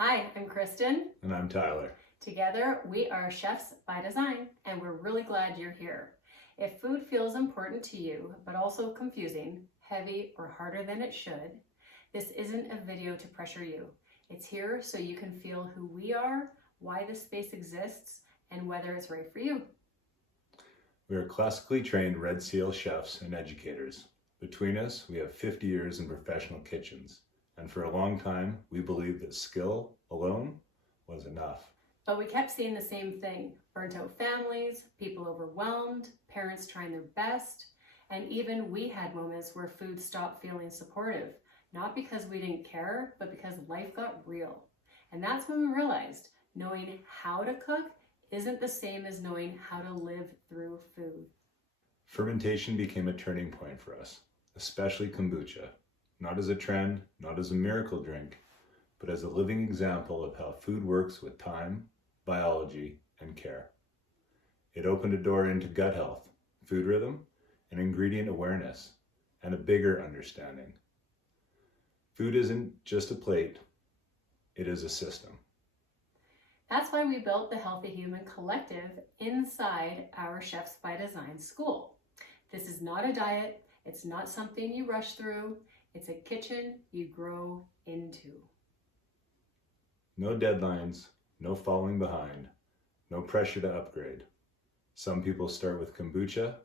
Hi, I'm Kristin. And I'm Tyler. Together, we are Chefs by Design, and we're really glad you're here. If food feels important to you, but also confusing, heavy, or harder than it should, this isn't a video to pressure you. It's here so you can feel who we are, why this space exists, and whether it's right for you. We are classically trained Red Seal chefs and educators. Between us, we have 50 years in professional kitchens. And for a long time, we believed that skill alone was enough. But we kept seeing the same thing: burnt out families, people overwhelmed, parents trying their best, and even we had moments where food stopped feeling supportive, not because we didn't care, but because life got real. And that's when we realized knowing how to cook isn't the same as knowing how to live through food. Fermentation became a turning point for us, especially kombucha. Not as a trend, not as a miracle drink, but as a living example of how food works with time, biology, and care. It opened a door into gut health, food rhythm, and ingredient awareness, and a bigger understanding. Food isn't just a plate, it is a system. That's why we built the Healthy Human Collective inside our Chefs by Design school. This is not a diet, it's not something you rush through, it's a kitchen you grow into. No deadlines, no falling behind, no pressure to upgrade. Some people start with kombucha,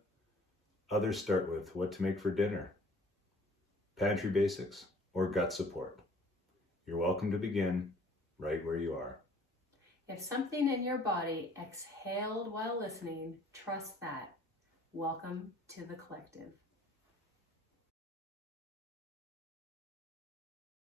others start with what to make for dinner, pantry basics, or gut support. You're welcome to begin right where you are. If something in your body exhaled while listening, trust that. Welcome to the collective.